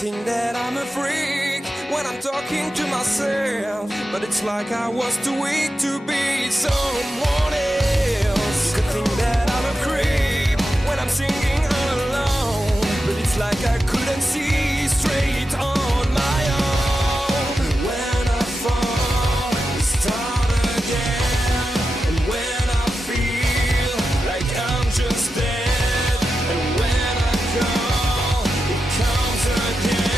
Think that I'm a freak when I'm talking to myself, but it's like I was too weak to be someone else. You could think that I'm a creep when I'm singing all alone, but it's like I couldn't see straight on my own. When I fall, I start again, and when I feel like I'm just dead, and when I call, it comes again.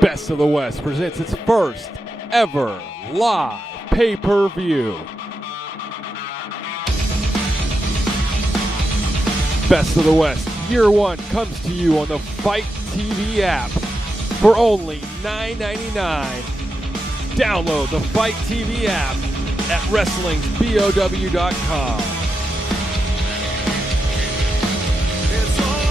Best of the West presents its first ever live pay-per-view. Best of the West Year 1 comes to you on the Fight TV app for only $9.99. Download the Fight TV app at WrestlingBOW.com. It's all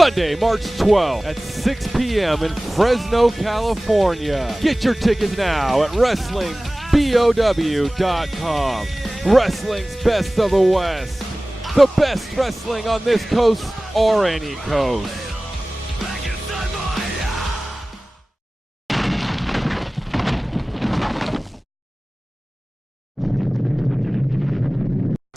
Sunday, March 12th at 6 p.m. in Fresno, California. Get your tickets now at WrestlingBOW.com. Wrestling's Best of the West. The best wrestling on this coast or any coast.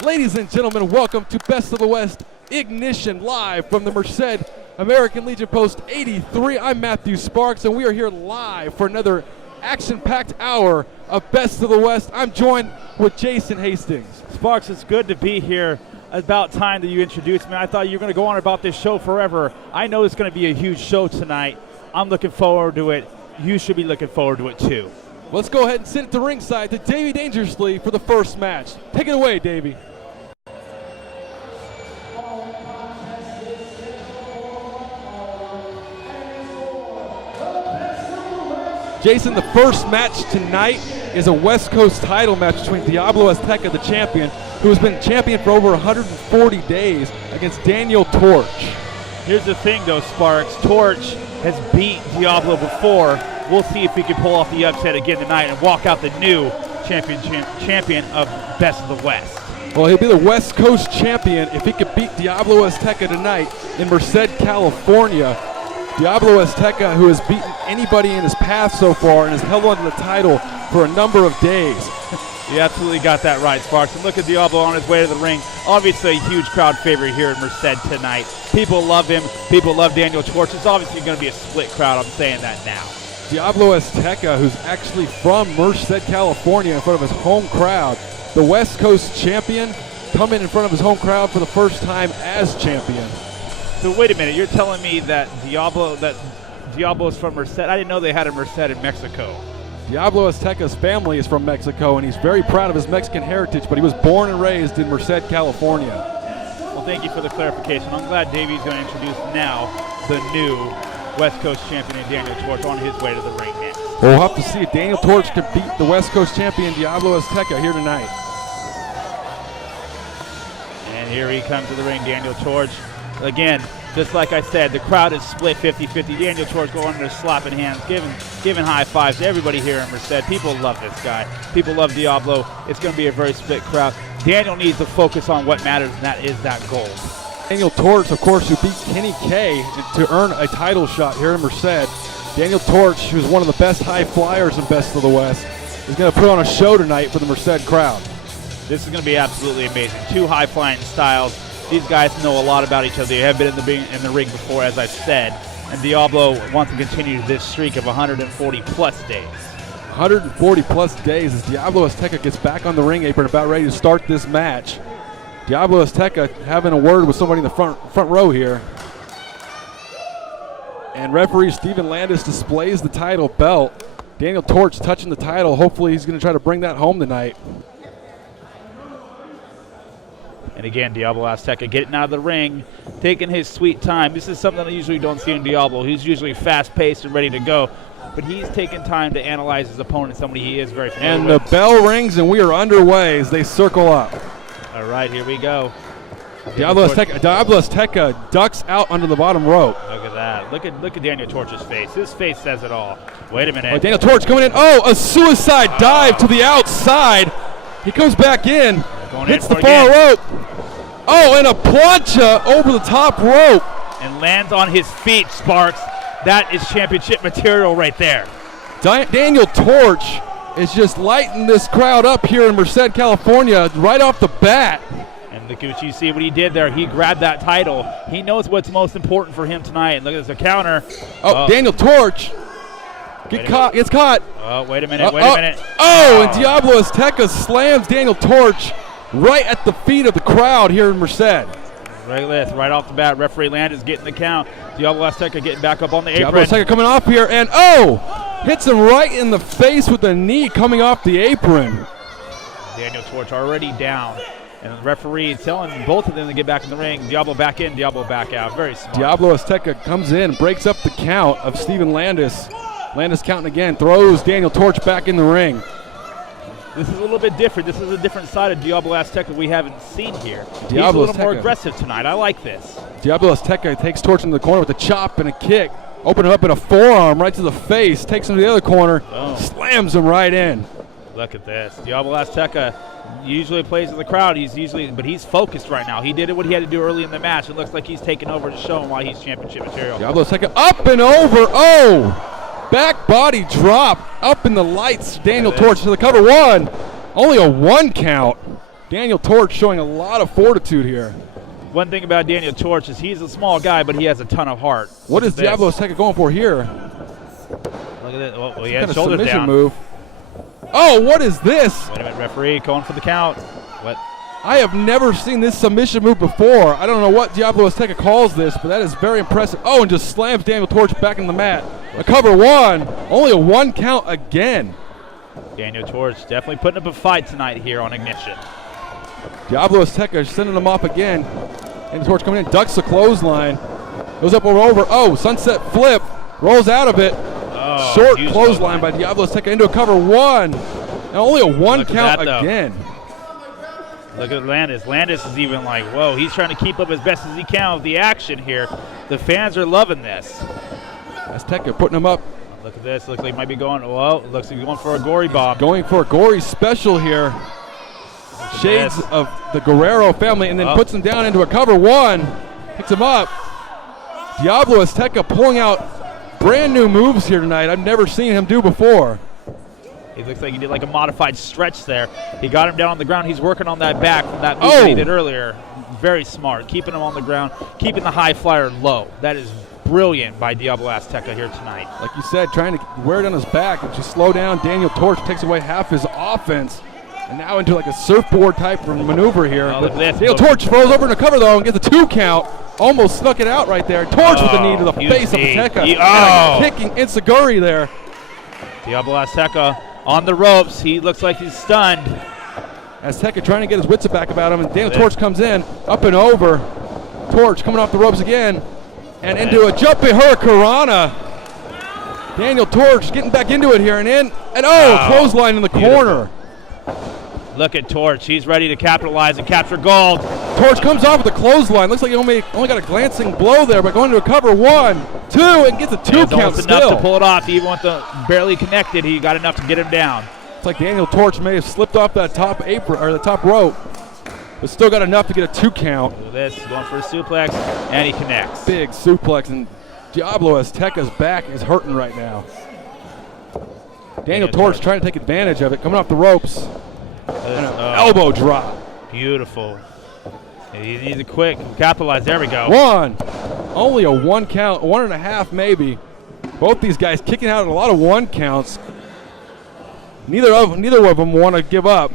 Ladies and gentlemen, welcome to Best of the West Ignition live from the Merced American Legion Post 83. I'm Matthew Sparks, and we are here live for another action-packed hour of Best of the West. I'm joined with Jason Hastings. Sparks, it's good to be here. About time that you introduced me. I thought you were going to go on about this show forever. I know it's going to be a huge show tonight. I'm looking forward to it. You should be looking forward to it too. Let's go ahead and sit at the ringside to Davey Dangerously for the first match. Take it away, Davey. Jason, the first match tonight is a West Coast title match between Diablo Azteca, the champion, who has been champion for over 140 days, against Daniel Torch. Here's the thing, though, Sparks. Torch has beat Diablo before. We'll see if he can pull off the upset again tonight and walk out the new champion of Best of the West. Well, he'll be the West Coast champion if he could beat Diablo Azteca tonight in Merced, California. Diablo Azteca, who has beaten anybody in his path so far and has held on to the title for a number of days. You absolutely got that right, Sparks. And look at Diablo on his way to the ring. Obviously a huge crowd favorite here in Merced tonight. People love him. People love Daniel Torch. It's obviously going to be a split crowd. I'm saying that now. Diablo Azteca, who's actually from Merced, California, in front of his home crowd. The West Coast champion coming in front of his home crowd for the first time as champion. So wait a minute. You're telling me that Diablo is from Merced? I didn't know they had a Merced in Mexico. Diablo Azteca's family is from Mexico, and he's very proud of his Mexican heritage, but he was born and raised in Merced, California. Well, thank you for the clarification. I'm glad Davey's going to introduce now the new West Coast champion, Daniel Torch, on his way to the ring next. We'll have to see if Daniel Torch can beat the West Coast champion, Diablo Azteca, here tonight. And here he comes to the ring, Daniel Torch. Again, just like I said, the crowd is split 50-50. Daniel Torch going under, slapping hands, giving high fives to everybody here in Merced. People love this guy. People love Diablo. It's going to be a very split crowd. Daniel needs to focus on what matters, and that is that gold. Daniel Torch, of course, who beat Kenny K to earn a title shot here in Merced. Daniel Torch, who's one of the best high flyers in Best of the West, is going to put on a show tonight for the Merced crowd. This is going to be absolutely amazing. Two high-flying styles. These guys know a lot about each other. They have been in the ring before, as I've said. And Diablo wants to continue this streak of 140-plus days. 140-plus days as Diablo Azteca gets back on the ring apron, about ready to start this match. Diablo Azteca having a word with somebody in the front row here. And referee Steven Landis displays the title belt. Daniel Torch touching the title. Hopefully he's going to try to bring that home tonight. And again, Diablo Azteca getting out of the ring, taking his sweet time. This is something I usually don't see in Diablo. He's usually fast-paced and ready to go. But he's taking time to analyze his opponent, somebody he is very familiar with. And the bell rings, and we are underway as they circle up. All right, here we go. Diablo Azteca ducks out under the bottom rope. Look at that. Look at Daniel Torch's face. His face says it all. Wait a minute. Oh, Daniel Torch coming in. Oh, a suicide dive to the outside. He comes back in. Hits the far rope. Oh, and a plancha over the top rope. And lands on his feet, Sparks. That is championship material right there. Daniel Torch is just lighting this crowd up here in Merced, California, right off the bat. And look at what you see what he did there. He grabbed that title. He knows what's most important for him tonight. And look at this, a counter. Oh, Daniel Torch gets caught. Oh, wait a minute, wait a minute. Oh, and Diablo Azteca slams Daniel Torch right at the feet of the crowd here in Merced. Right off the bat, referee Landis getting the count. Diablo Azteca getting back up on the apron. Diablo Azteca coming off here, and hits him right in the face with the knee coming off the apron. Daniel Torch already down. And the referee telling both of them to get back in the ring. Diablo back in, Diablo back out. Very smart. Diablo Azteca comes in, breaks up the count of Steven Landis. Landis counting again, throws Daniel Torch back in the ring. This is a little bit different. This is a different side of Diablo Azteca we haven't seen here. He's a Diablo little more Azteca. aggressive tonight. I like this. Diablo Azteca takes Torch into the corner with a chop and a kick. Open him up in a forearm right to the face. Takes him to the other corner. Oh. Slams him right in. Look at this. Diablo Azteca usually plays in the crowd. But he's focused right now. He did what he had to do early in the match. It looks like he's taking over to show him why he's championship material. Diablo Azteca up and over. Oh! Back body drop. Up in the lights. Daniel Torch to the cover. 1. Only a 1 count. Daniel Torch showing a lot of fortitude here. One thing about Daniel Torch is he's a small guy, but he has a ton of heart. What is Diablo Azteca going for here? Look at it. Oh, he Kind has of shoulders submission down. move. Oh, what is this? Wait a minute, referee going for the count. What? I have never seen this submission move before. I don't know what Diablo Azteca calls this, but that is very impressive. Oh, and just slams Daniel Torch back in the mat. A cover 1. Only a 1 count again. Daniel Torch definitely putting up a fight tonight here on Ignition. Diablo Azteca sending him off again. And Torch coming in, ducks the clothesline. Goes up over. Oh, sunset flip. Rolls out of it. Oh, Short huge clothesline by Diablo Azteca into a cover 1. And only a 1 Look at count that, though. again. Look at Landis. Landis is even like, whoa, he's trying to keep up as best as he can with the action here. The fans are loving this. Azteca putting him up. Look at this. Looks like he might be going, well, looks like he's going for a gory bomb. Going for a gory special here. Shades Yes. of the Guerrero family, and then Oh. puts him down into a cover 1. Picks him up. Diablo Azteca pulling out brand new moves here tonight I've never seen him do before. He looks like he did like a modified stretch there. He got him down on the ground. He's working on that back from that move that he did earlier. Very smart. Keeping him on the ground, keeping the high flyer low. That is brilliant by Diablo Azteca here tonight. Like you said, trying to wear it on his back and just slow down Daniel Torch, takes away half his offense. And now into like a surfboard type of maneuver here. Oh, But look at this. Daniel Torch throws over in a cover though and gets a 2 count. Almost snuck it out right there. Torch with the knee to the huge face knee. of Azteca. He- And a oh. kicking Insiguri there. Diablo Azteca on the ropes. He looks like he's stunned. Azteca trying to get his wits back about him, and Daniel This. Torch comes in, up and over. Torch coming off the ropes again, and into a jumping Hurricanrana. Daniel Torch getting back into it here, and in, and oh, Wow. clothesline in the Beautiful. corner. Look at Torch. He's ready to capitalize and capture gold. Torch comes off with a clothesline. Looks like he only got a glancing blow there, but going to a cover 1, 2, and gets a 2 It's count almost still. enough to pull it off. Even with the barely connected, he got enough to get him down. It's like Daniel Torch may have slipped off that top apron or the top rope, but still got enough to get a 2 count. Look at this. Going for a suplex, and he connects. Big suplex, and Diablo Azteca's back is hurting right now. Daniel Torch trying to take advantage of it, coming off the ropes, and an elbow drop. Beautiful. He needs a quick capitalize. There we go. 1, only a 1 count, 1.5 maybe. Both these guys kicking out a lot of 1 counts. Neither of them want to give up.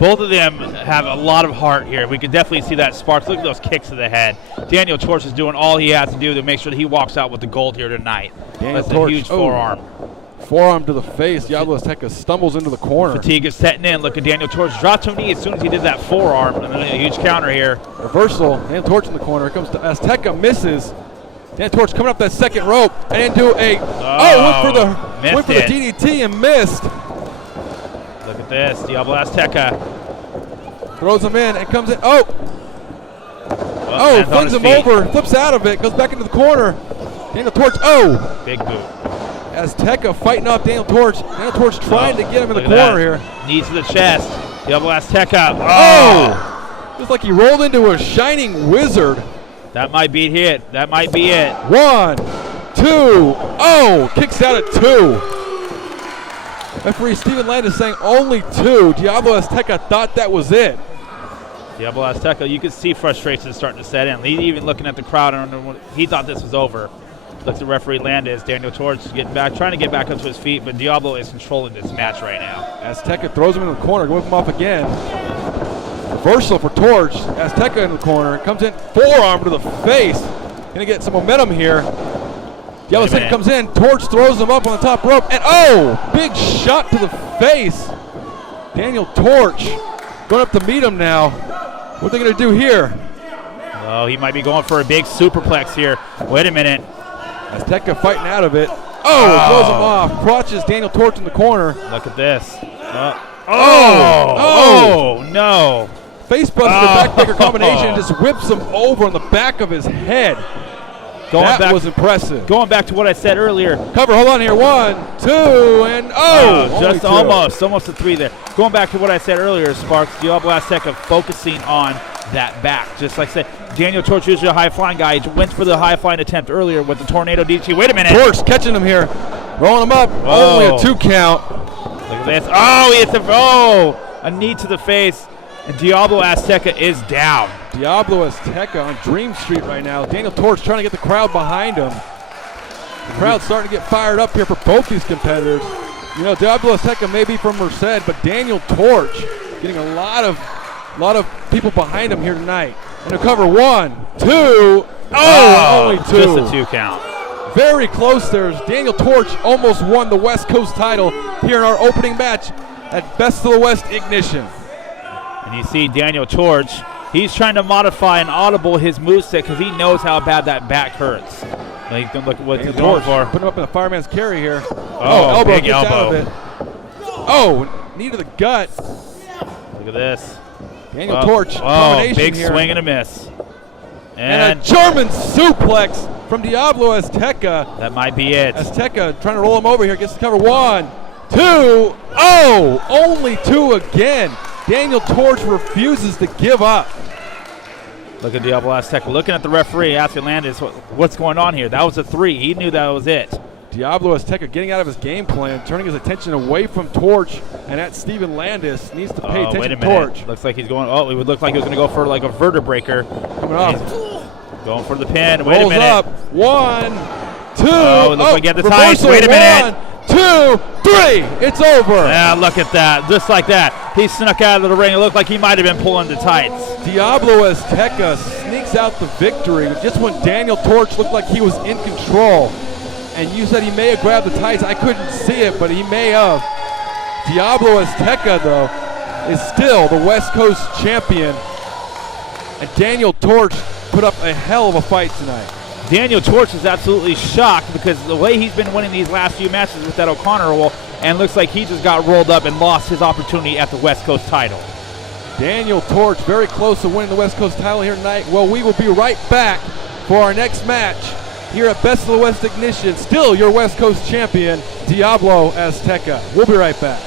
Both of them have a lot of heart here. We can definitely see that spark. Look at those kicks to the head. Daniel Torch is doing all he has to do to make sure that he walks out with the gold here tonight. Daniel That's Torch, a huge oh. forearm. Forearm to the face. Diablo Azteca stumbles into the corner. Fatigue is setting in. Look at Daniel Torch drop to a knee as soon as he did that forearm. And then a huge counter here. Reversal. Daniel Torch in the corner. Here comes to Azteca, misses. Daniel Torch coming up that second rope and into a went for the DDT and missed. Look at this. Diablo Azteca. Throws him in and comes in. Oh, Lands on flings his him feet. over, flips out of it, goes back into the corner. Daniel Torch, Big boot. Azteca fighting off Daniel Torch. Daniel Torch trying to get him in the Look at corner that. here. Knees to the chest. Diablo Azteca. Just like he rolled into a shining wizard. That might be it. That might be it. 1, 2, kicks out at 2. Referee Steven Landis saying only 2. Diablo Azteca thought that was it. Diablo Azteca, you could see frustration starting to set in. He even looking at the crowd, he thought this was over. Looks at referee Landis. Daniel Torch is getting back, trying to get back up to his feet, but Diablo is controlling this match right now. Azteca throws him in the corner, whip him off again. Reversal for Torch. Azteca in the corner, comes in, forearm to the face. Gonna get some momentum here. Diablo Azteca comes in, Torch throws him up on the top rope, and big shot to the face. Daniel Torch going up to meet him now. What are they gonna do here? Oh, he might be going for a big superplex here. Wait a minute. Azteca fighting out of it. Throws him off. Crotches Daniel Torch in the corner. Look at this. Oh, no. Facebuster backbreaker combination just whips him over on the back of his head. That was impressive. Going back to what I said earlier. Cover, hold on here. 1, 2, and just only two. almost a 3 there. Going back to what I said earlier, Sparks, Diablo Azteca focusing on that back. Just like I said, Daniel Torch, usually a high-flying guy, he went for the high-flying attempt earlier with the Tornado DT. Wait a minute. Torch catching him here. Rolling him up. Whoa. Only a 2 count. Look at this. A knee to the face. And Diablo Azteca is down. Diablo Azteca on Dream Street right now. Daniel Torch trying to get the crowd behind him. The crowd's starting to get fired up here for both these competitors. You know, Diablo Azteca may be from Merced, but Daniel Torch getting a lot of people behind him here tonight. And to cover 1, 2. Only 2. Just a 2 count. Very close there. Daniel Torch almost won the West Coast title here in our opening match at Best of the West Ignition. And you see Daniel Torch, he's trying to modify and audible his moveset because he knows how bad that back hurts. Now he's going to look at what he's going for. Putting him up in a fireman's carry here. Oh, elbow big gets elbow. out of it. Knee to the gut. Look at this. Daniel Torch combination big here. swing and a miss. And a German suplex from Diablo Azteca. That might be it. Azteca trying to roll him over here. Gets to cover 1, 2. Only 2 again. Daniel Torch refuses to give up. Look at Diablo Azteca looking at the referee, asking Landis what's going on here. That was a 3. He knew that was it. Diablo Azteca getting out of his game plan, turning his attention away from Torch, and at Steven Landis. Needs to pay attention wait a to minute. Torch. Looks like he's going. It would look like he was going to go for like a vertebreaker. Coming off. Going for the pin. Wait Rolls a minute. up. 1, 2. It looks like he had the tights. Reversal. Wait a minute. 1, 2, 3. It's over. Yeah, look at that. Just like that. He snuck out of the ring. It looked like he might have been pulling the tights. Diablo Azteca sneaks out the victory just when Daniel Torch looked like he was in control. And you said he may have grabbed the tights. I couldn't see it, but he may have. Diablo Azteca, though, is still the West Coast champion. And Daniel Torch put up a hell of a fight tonight. Daniel Torch is absolutely shocked because the way he's been winning these last few matches with that O'Connor roll, and looks like he just got rolled up and lost his opportunity at the West Coast title. Daniel Torch very close to winning the West Coast title here tonight. Well, we will be right back for our next match here at Best of the West Ignition. Still your West Coast champion, Diablo Azteca. We'll be right back.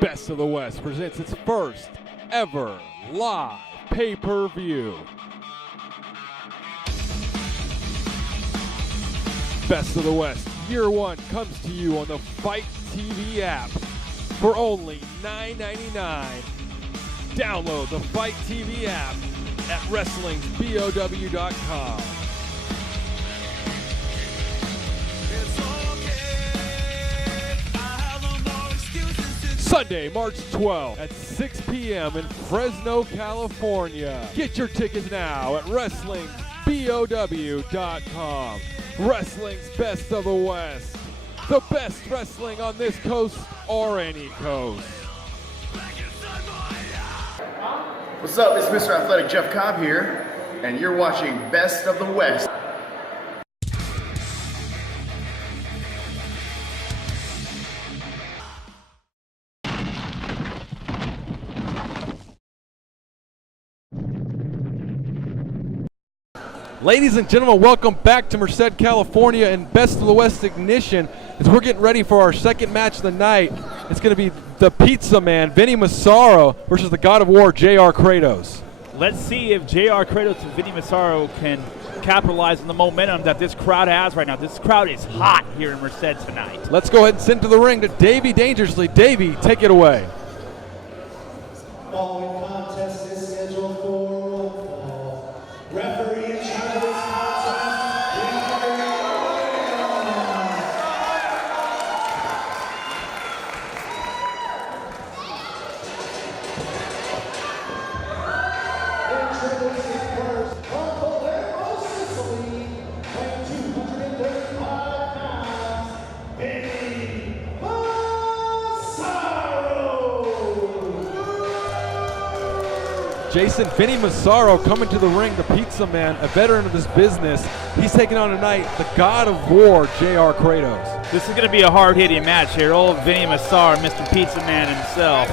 Best of the West presents its first ever live pay-per-view. Best of the West Year 1 comes to you on the FITE TV app for only $9.99. Download the FITE TV app at WrestlingBOW.com. Sunday, March 12th at 6 p.m. in Fresno, California. Get your tickets now at WrestlingBOW.com. Wrestling's Best of the West. The best wrestling on this coast or any coast. What's up? It's Mr. Athletic Jeff Cobb here, and you're watching Best of the West. Ladies and gentlemen, welcome back to Merced, California and Best of the West Ignition as we're getting ready for our second match of the night. It's going to be the Pizza Man, Vinny Massaro, versus the God of War, J.R. Kratos. Let's see if J.R. Kratos and Vinny Massaro can capitalize on the momentum that this crowd has right now. This crowd is hot here in Merced tonight. Let's go ahead and send to the ring to Davey Dangerously. Davey, take it away. Following contest is scheduled for roll call. Referee in charge of this Introducing first, from Palermo, Sicily, weighing 235 pounds, Vinny Massaro. Jason, Vinny Massaro coming to the ring, the Pizza Man, a veteran of this business. He's taking on tonight the God of War, J.R. Kratos. This is going to be a hard-hitting match here. Old Vinny Massaro, Mr. Pizza Man himself.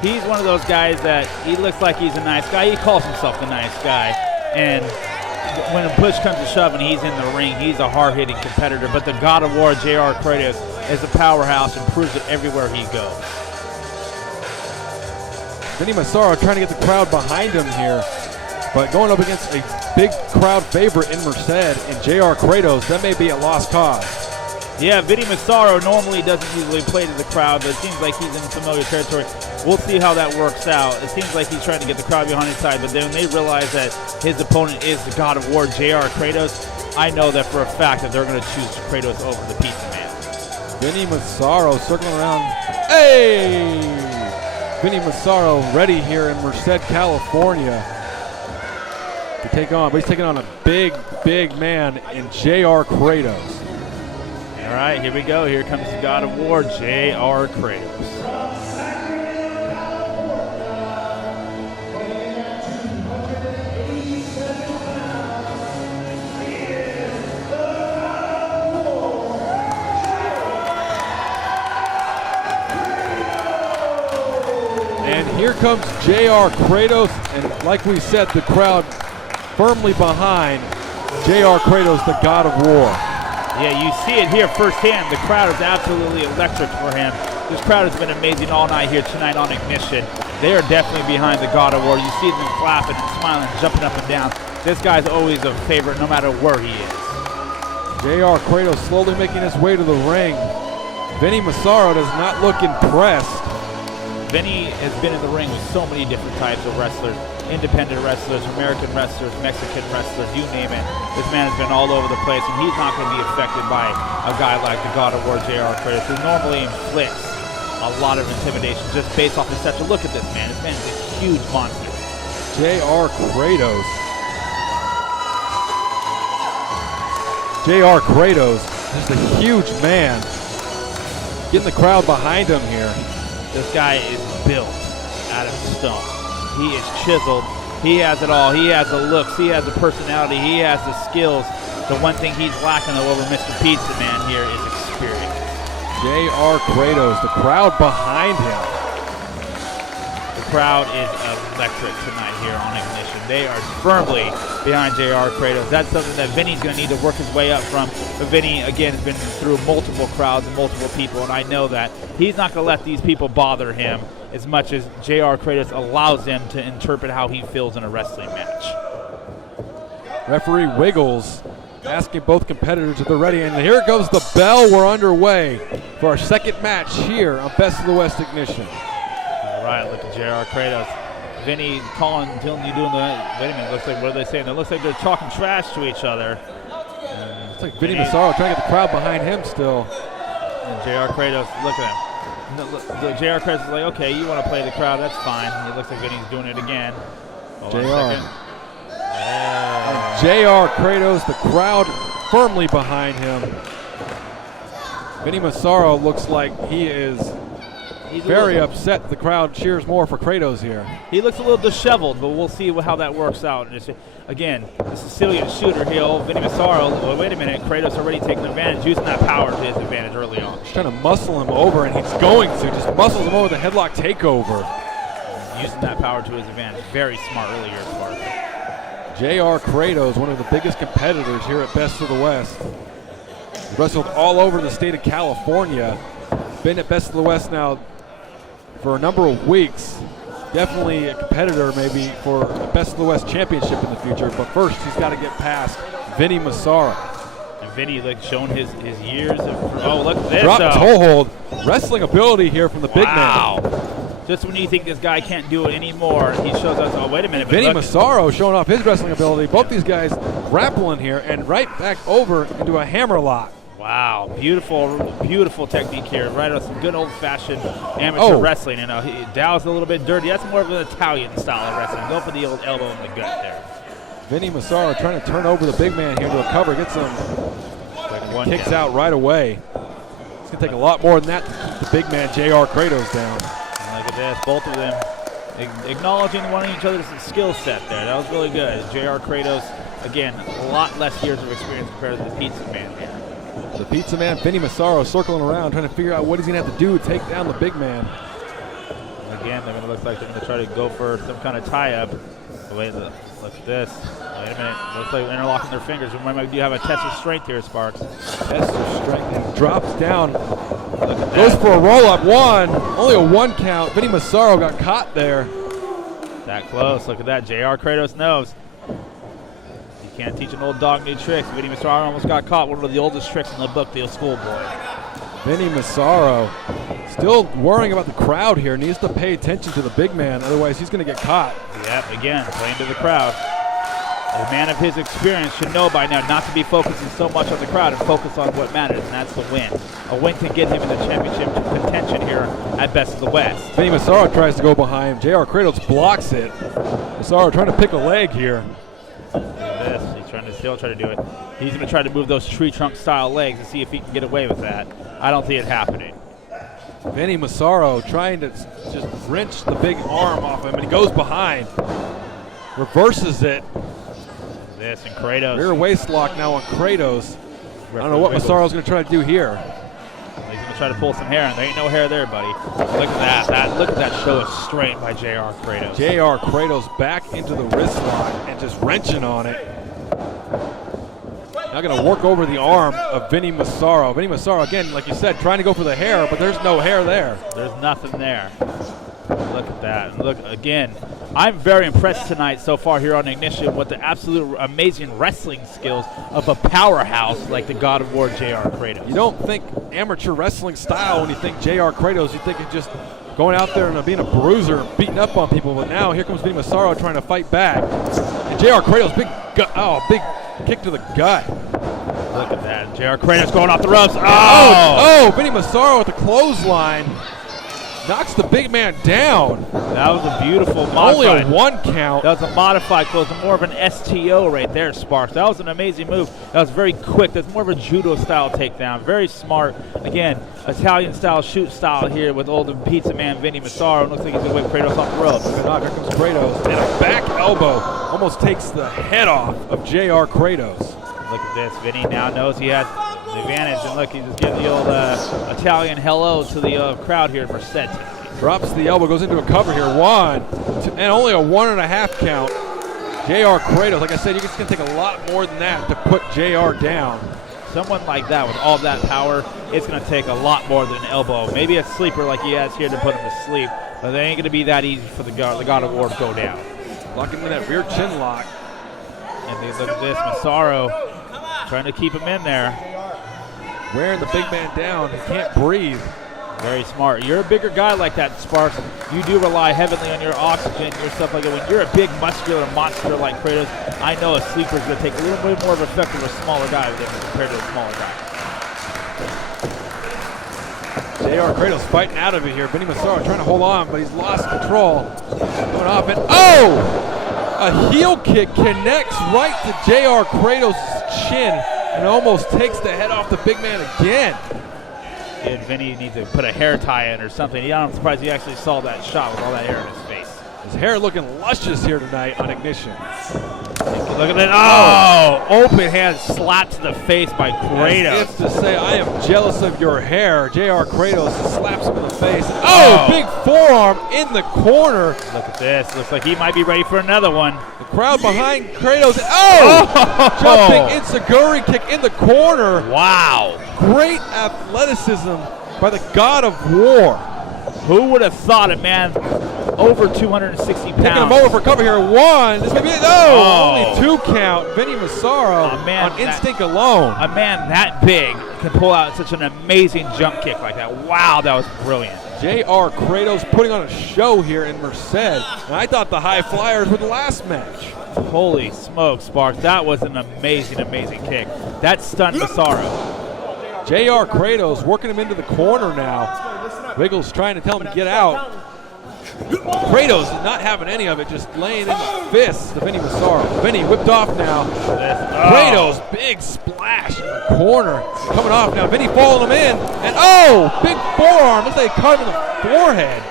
He's one of those guys that he looks like he's a nice guy. He calls himself the nice guy. And when a push comes to shove and he's in the ring, he's a hard-hitting competitor. But the God of War, J.R. Kratos, is a powerhouse and proves it everywhere he goes. Vinny Massaro trying to get the crowd behind him here, but going up against a big crowd favorite in Merced and J.R. Kratos, that may be a lost cause. Yeah, Vinny Massaro normally doesn't usually play to the crowd, but it seems like he's in familiar territory. We'll see how that works out. It seems like he's trying to get the crowd behind his side, but then when they realize that his opponent is the God of War, J.R. Kratos, I know that for a fact that they're going to choose Kratos over the Pizza Man. Vinny Massaro circling around. Hey! Vinny Massaro ready here in Merced, California to take on, but he's taking on a big, big man in J.R. Kratos. All right, here we go. Here comes the God of War, J.R. Kratos. And here comes J.R. Kratos, and like we said, the crowd firmly behind J.R. Kratos, the God of War. Yeah, you see it here firsthand. The crowd is absolutely electric for him. This crowd has been amazing all night here tonight on Ignition. They are definitely behind the God of War. You see them clapping and smiling, jumping up and down. This guy's always a favorite no matter where he is. J.R. Kratos slowly making his way to the ring. Vinny Massaro does not look impressed. Vinny has been in the ring with so many different types of wrestlers. Independent wrestlers, American wrestlers, Mexican wrestlers, you name it. This man has been all over the place, and he's not going to be affected by a guy like the God of War, J.R. Kratos, who normally inflicts a lot of intimidation just based off his stature. Look at this man. This man is a huge monster. J.R. Kratos. J.R. Kratos, just a huge man. Getting the crowd behind him here. This guy is built out of stone. He is chiseled. He has it all. He has the looks. He has the personality. He has the skills. The one thing he's lacking over Mr. Pizza Man here is experience. J.R. Kratos, the crowd behind him. The crowd is electric tonight here on Ignition. They are firmly behind JR Kratos. That's something that Vinny's going to need to work his way up from. But Vinny, again, has been through multiple crowds and multiple people, and I know that he's not going to let these people bother him as much as JR Kratos allows him to interpret how he feels in a wrestling match. Referee Wiggles asking both competitors if they're ready, and here goes the bell. We're underway for our second match here on Best of the West Ignition. All right, look at JR Kratos. Vinny calling, telling you doing the, wait a minute, looks like, what are they saying? It looks like they're talking trash to each other. It's like Vinny Massaro trying to get the crowd behind him still. And JR Kratos, look at him. Look, JR Kratos is like, okay, you want to play the crowd, that's fine. It looks like Vinny's doing it again. Hold on a second. And JR Kratos, the crowd firmly behind him. Vinny Massaro looks like he is very upset. The crowd cheers more for Kratos here. He looks a little disheveled, but we'll see how that works out. And again, the Sicilian shooter heel, Vinny Massaro. Oh, wait a minute, Kratos already taking advantage, using that power to his advantage early on. He's trying to muscle him over, and he's going to. Just muscles him over the headlock takeover. Using that power to his advantage. Very smart earlier, Spark. JR Kratos, one of the biggest competitors here at Best of the West. He's wrestled all over the state of California. Been at Best of the West now for a number of weeks. Definitely a competitor maybe for a Best of the West championship in the future. But first, he's got to get past Vinny Massaro. And Vinny, like, shown his years of, oh, look at this. Drop toe hold. Wrestling ability here from the big man. Wow. Just when you think this guy can't do it anymore, he shows us, oh, wait a minute. Vinny Massaro showing off his wrestling ability. Both these guys grappling here and right back over into a hammerlock. Wow, beautiful, beautiful technique here. Right on some good old-fashioned amateur wrestling. You know, Dow's a little bit dirty. That's more of an Italian style of wrestling. Go for the old elbow in the gut there. Vinny Massaro trying to turn over the big man here to a cover. Gets some kicks out right away. It's going to take a lot more than that to keep the big man, JR Kratos, down. And look at this, both of them acknowledging one of each other's skill set there. That was really good. JR Kratos, again, a lot less years of experience compared to the Pizza Man here. The Pizza Man, Vinny Massaro, circling around, trying to figure out what he's going to have to do to take down the big man. Again, they're going to look like they're going to try to go for some kind of tie-up. Wait, look at this. Wait a minute. Looks like interlocking their fingers. Remember, do you have a test of strength here, Sparks? Test of strength. And drops down. Goes for a roll-up. One. Only a one count. Vinny Massaro got caught there. That close. Look at that. JR Kratos knows. You can't teach an old dog new tricks. Vinny Massaro almost got caught. One of the oldest tricks in the book, the schoolboy. Vinny Massaro still worrying about the crowd here. Needs to pay attention to the big man. Otherwise, he's going to get caught. Yep, again, playing to the crowd. A man of his experience should know by now not to be focusing so much on the crowd and focus on what matters, and that's the win. A win can get him in the championship contention here at Best of the West. Vinny Massaro tries to go behind. JR Kratos blocks it. Massaro trying to pick a leg here. Look at this. He's trying to still try to do it. He's going to try to move those tree trunk style legs and see if he can get away with that. I don't see it happening. Vinny Massaro trying to just wrench the big arm off him, and he goes behind. Reverses it. This and Kratos. Rear waist lock now on Kratos. I don't know what Massaro's going to try to do here. He's going to try to pull some hair, and there ain't no hair there, buddy. Look at that. Look at that show of strength by JR Kratos. JR Kratos back into the wrist lock and just wrenching on it. Now going to work over the arm of Vinny Massaro. Vinny Massaro, again, like you said, trying to go for the hair, but there's no hair there. There's nothing there. Look at that. Look, again, I'm very impressed tonight so far here on Ignition with the absolute amazing wrestling skills of a powerhouse like the God of War, JR Kratos. You don't think amateur wrestling style when you think JR Kratos. You think it's just going out there and being a bruiser, beating up on people. But now here comes Vinny Massaro trying to fight back. And JR Kratos, big kick to the gut. Look at that. JR Kratos going off the ropes. Oh, Vinny Massaro with the clothesline. Knocks the big man down. That was a beautiful modified. Only a one count. That was a modified close, more of an STO right there, Sparks. That was an amazing move. That was very quick. That's more of a judo-style takedown. Very smart. Again, Italian-style shoot style here with old Pizza Man Vinny Massaro. Looks like he's going to whip Kratos off the ropes. Here comes Kratos. And a back elbow almost takes the head off of JR Kratos. Look at this. Vinny now knows he has the advantage. And look, he's just giving the old Italian hello to the crowd here in Merced. Drops the elbow, goes into a cover here. 1, 2, and only a 1.5 count. JR Kratos, like I said, it's going to take a lot more than that to put JR down. Someone like that with all that power, it's going to take a lot more than an elbow. Maybe a sleeper like he has here to put him to sleep, but it ain't going to be that easy for the God of War to go down. Locking into that rear chin lock. And look at this, Massaro trying to keep him in there. Wearing the big man down. He can't breathe. Very smart. You're a bigger guy like that, Sparks. You do rely heavily on your oxygen, your stuff like that. When you're a big, muscular monster like Kratos, I know a sleeper is going to take a little bit more of effect of a smaller guy than compared to a smaller guy. JR Kratos fighting out of it here. Vinny Massaro trying to hold on, but he's lost control. Going off and a heel kick connects right to JR Kratos' chin and almost takes the head off the big man again. And Vinny needs to put a hair tie in or something. I'm surprised he actually saw that shot with all that hair in his face. His hair looking luscious here tonight on Ignition. Look at it. Oh, open hand slap to the face by Kratos. As if to say, I am jealous of your hair. JR Kratos slaps him in the face. Oh, big forearm in the corner. Look at this. Looks like he might be ready for another one. The crowd behind Kratos. Jumping Enziguri kick in the corner. Wow. Great athleticism by the God of War. Who would have thought it, man? Over 260 pounds. Taking him over for cover here. One. This may be it. Only 2 count. Vinny Massaro on instinct alone. A man that big can pull out such an amazing jump kick like that. Wow, that was brilliant. JR Kratos putting on a show here in Merced. And I thought the High Flyers were the last match. Holy smoke, Sparks. That was an amazing, amazing kick. That stunned Massaro. JR Kratos working him into the corner now. Wiggles trying to tell him to get out. Kratos is not having any of it, just laying in the fists to Vinny Massaro. Vinny whipped off now. Kratos, big splash in the corner. Coming off now. Vinny following him in. And big forearm. Looks like they caught him in the forehead.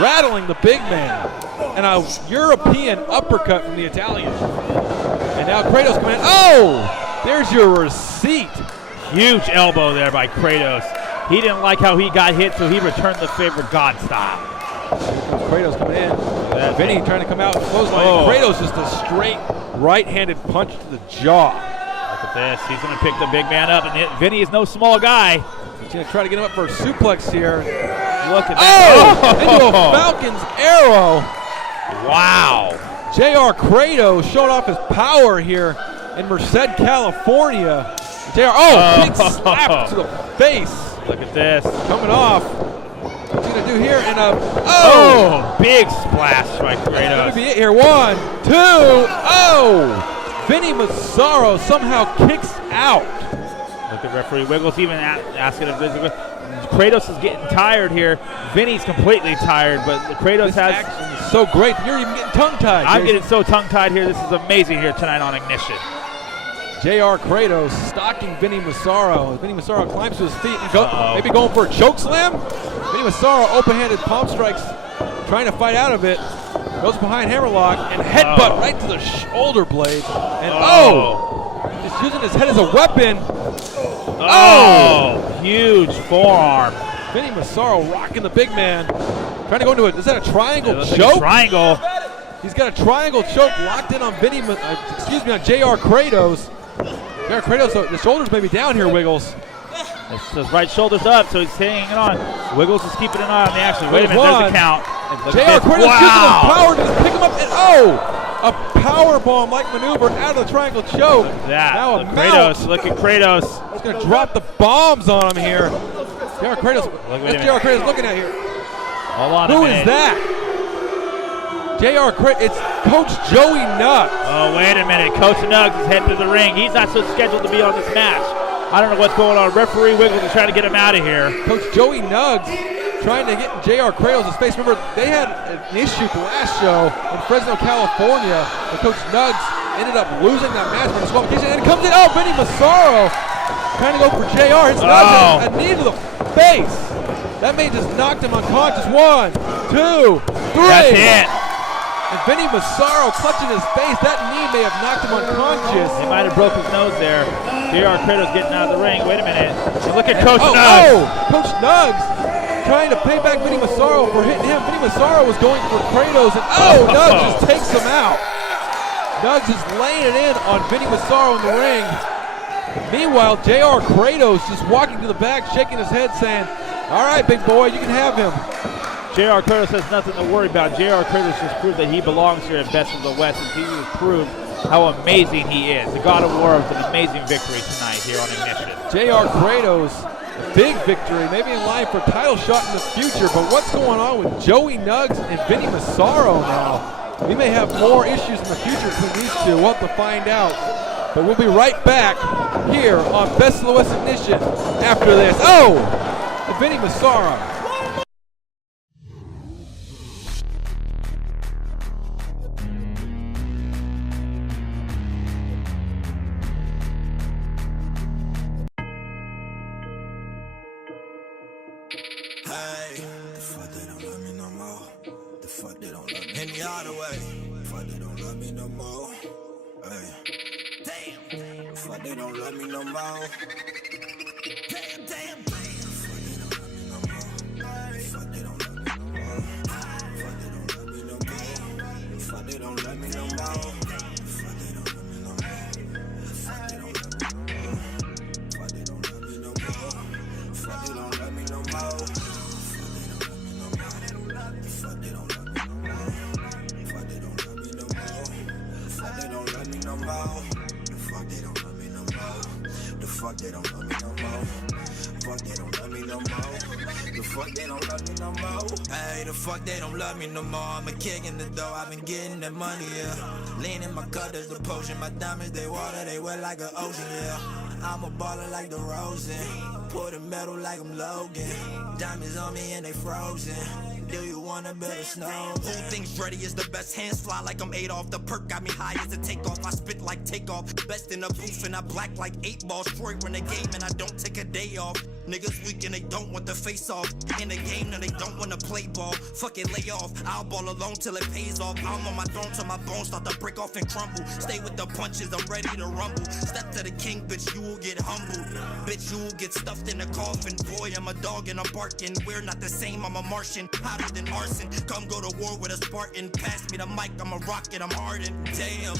Rattling the big man. And a European uppercut from the Italian. And now Kratos coming in. There's your receipt. Huge elbow there by Kratos. He didn't like how he got hit, so he returned the favor God style. Kratos coming in. Vinny trying to come out with clothesline. Kratos just a straight right-handed punch to the jaw. Look at this. He's going to pick the big man up, and Vinny is no small guy. He's going to try to get him up for a suplex here. Look at that. Into a Falcon's arrow. Wow. JR Kratos showing off his power here in Merced, California. Big slap to the face. Look at this. Coming off. What's he going to do here? And big splash by Kratos. That's going to be it here. 1, 2, Vinny Massaro somehow kicks out. Look at referee Wiggles even asking if Kratos is getting tired here. Vinny's completely tired, but Kratos this action is so great. You're even getting tongue-tied. I'm getting so tongue-tied here. This is amazing here tonight on Ignition. JR Kratos stalking Vinny Massaro. Vinny Massaro climbs to his feet and maybe going for a choke slam. Vinny Massaro open-handed palm strikes, trying to fight out of it. Goes behind hammerlock and headbutt right to the shoulder blade. And he's using his head as a weapon. Huge forearm. Vinny Massaro rocking the big man. Trying to go into is that a triangle choke? Like a triangle. He's got a triangle choke locked in on on JR Kratos. JR Kratos, the shoulders may be down here, Wiggles. His right shoulder's up, so he's hanging on. Wiggles is keeping an eye on the action. Wait a minute, there's a count. JR Kratos using his power to just pick him up, and a power bomb-like maneuver out of the triangle choke. Now a Kratos, look at Kratos. He's going to drop the bombs on him here. JR Kratos, what's JR Kratos looking at here? Hold on Who is that? JR Kratos, it's Coach Joey Nugs. Oh, wait a minute. Coach Nugs is heading to the ring. He's not so scheduled to be on this match. I don't know what's going on. Referee Wiggles is trying to get him out of here. Coach Joey Nugs trying to get in JR Kratos' face. Remember, they had an issue the last show in Fresno, California, and Coach Nugs ended up losing that match for disqualification. And it comes in, Vinny Massaro trying to go for JR. Hits Nugs a knee to the face. That may just knocked him unconscious. 1, 2, 3. That's it. And Vinny Massaro clutching his face. That knee may have knocked him unconscious. He might have broke his nose there. JR Kratos getting out of the ring. Wait a minute. Look at Coach Nugs. Coach Nugs trying to pay back Vinny Massaro for hitting him. Vinny Massaro was going for Kratos, and Nugs just takes him out. Nugs is laying it in on Vinny Massaro in the ring. Meanwhile, JR Kratos just walking to the back, shaking his head, saying, all right, big boy, you can have him. JR Kratos has nothing to worry about. JR Kratos just proved that he belongs here at Best of the West, and he has proved how amazing he is. The God of War with an amazing victory tonight here on Ignition. JR Kratos, a big victory, maybe in line for a title shot in the future, but what's going on with Joey Nugs and Vinny Massaro now? We may have more issues in the future between these two. We'll have to find out. But we'll be right back here on Best of the West Ignition after this. Oh! Vinny Massaro. Hey, the fuck they don't love me no more. The fuck they don't love me. Hit me all the way. The fuck they don't love me no more. Hey, damn. The fuck they don't love me no more. Damn, damn, damn. The fuck they don't love me no more. The fuck they don't love me no more. The fuck they don't love me no more. The fuck they don't love me no more. The fuck they don't love me no more. The fuck they don't love me no more. The fuck they don't love me no more. The fuck they don't love me no more. The fuck they don't love me no more. Fuck they don't love me no more. The fuck they don't love me no more. Hey, the fuck they don't love me no more. I'm a kick in the door, I've been getting that money, yeah. Lean in my cup, there's the potion. My diamonds, they water, they wet like an ocean, yeah. I'm a baller like the Rosen. Put a medal like I'm Logan. Diamonds on me and they frozen. Do you wanna build a snow? Who thinks ready is the best? Hands fly like I'm Adolf. The perk got me high as a takeoff. I spit like takeoff. Best in the booth and I black like 8 balls. Troy run the game and I don't take a day off. Niggas weak and they don't want the face off. In the game now they don't wanna play ball. Fuck it, lay off. I'll ball alone till it pays off. I'm on my throne till my bones start to break off and crumble. Stay with the punches, I'm ready to rumble. Step to the king, bitch, you will get humbled. Bitch, you will get stuffed in a coffin. Boy, I'm a dog and I'm barking. We're not the same, I'm a Martian. Hotter than arson. Come go to war with a Spartan. Pass me the mic, I'm a rocket, I'm hardened. Damn,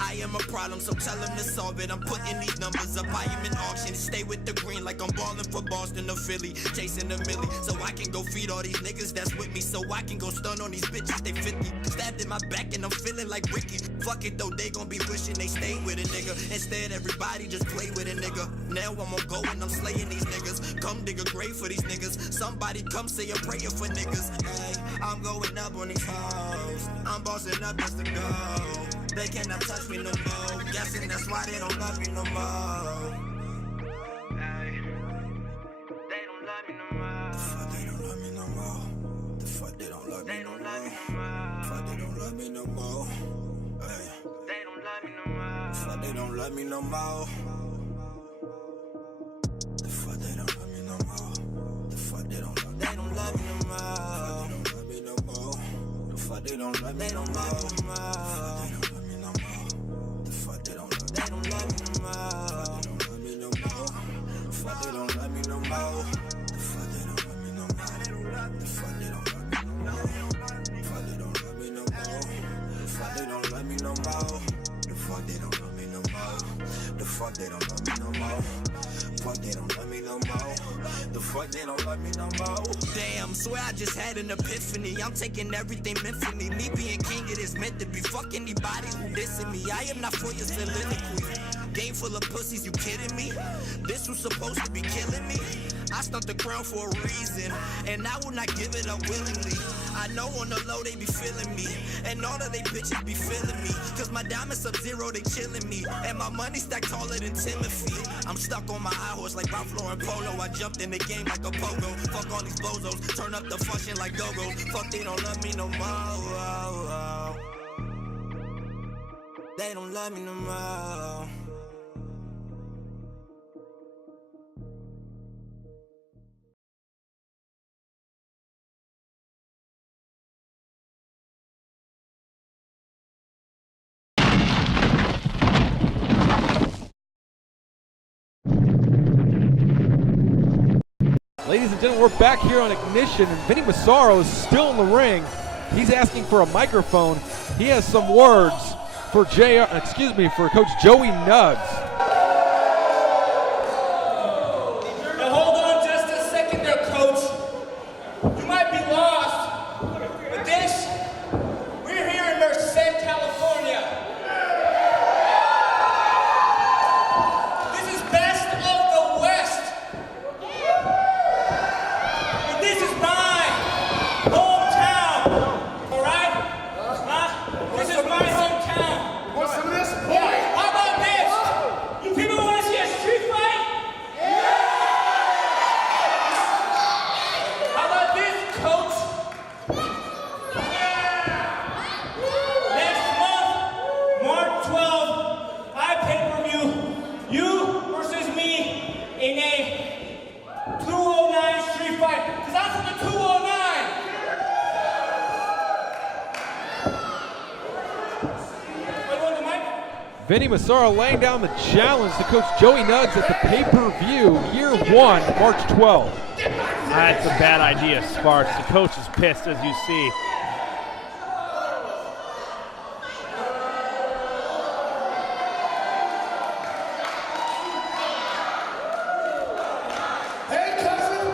I am a problem, so tell them to solve it. I'm putting these numbers up, I am in auction. Stay with the green like I'm balling for Boston or Philly. Chasing the millie, so I can go feed all these niggas that's with me. So I can go stun on these bitches, they 50. Stabbed in my back and I'm feeling like Ricky. Fuck it though, they gon' be wishing they stayed with a nigga. Instead, everybody just play with a nigga. Now I'm gonna go and I'm slaying these niggas. Come dig a grave for these niggas. Somebody come say a prayer for niggas. Hey, I'm going up on these hoes. I'm bossing up just to go. They cannot touch me no more. Guessing that's why they don't love me no more. Hey, they don't love me no more. The fuck they don't love me no more. The fuck they don't love me no more. The fuck they don't love me no more. Hey, they don't love me no more. The fuck they don't love me no more. The fuck they don't love me no more. The fuck they don't love me no more. The fuck they don't love me no more. The fuck they don't love me no more. The fuck they don't love me no more. The fuck they don't love me no more. The fuck they don't love me no more. The fuck they don't love me no more. The fuck they don't love me no more. The fuck they don't love me no more. The fuck they don't love me no more. Fuck they don't love me no more. The fuck they don't love me no more. Damn, swear I just had an epiphany. I'm taking everything meant for me. Me being king, it is meant to be. Fuck anybody who dissing me. I am not for your soliloquy. Game full of pussies, you kidding me? This was supposed to be killing me. I stuck the crown for a reason, and I will not give it up willingly. I know on the low they be feeling me, and all of they bitches be feeling me. Cause my diamonds Sub-Zero, they chilling me, and my money stacked taller than Timothy. I'm stuck on my high horse like Ralph Lauren Polo. I jumped in the game like a pogo. Fuck all these bozos, turn up the function like go-go's. Fuck, they don't love me no more. They don't love me no more. Ladies and gentlemen, we're back here on Ignition, and Vinny Massaro is still in the ring. He's asking for a microphone. He has some words for for Coach Joey Nugs. Now hold on just a second there, Coach. You might be lost, but we're here in Merced, California. This is best of the West. And this is my hometown, all right? Huh? This is my hometown. Want some of this? How about this? You people want to see a street fight? How about this, Coach? Next month, March 12th, pay-per-view, you versus me in a 209 street fight. Because I'm from the 209. Wait, on the mic? Vinny Massaro laying down the challenge to Coach Joey Nugs at the pay-per-view, year 1, March 12th. That's a bad idea, Sparks. The coach is pissed, as you see. Hey, cousin,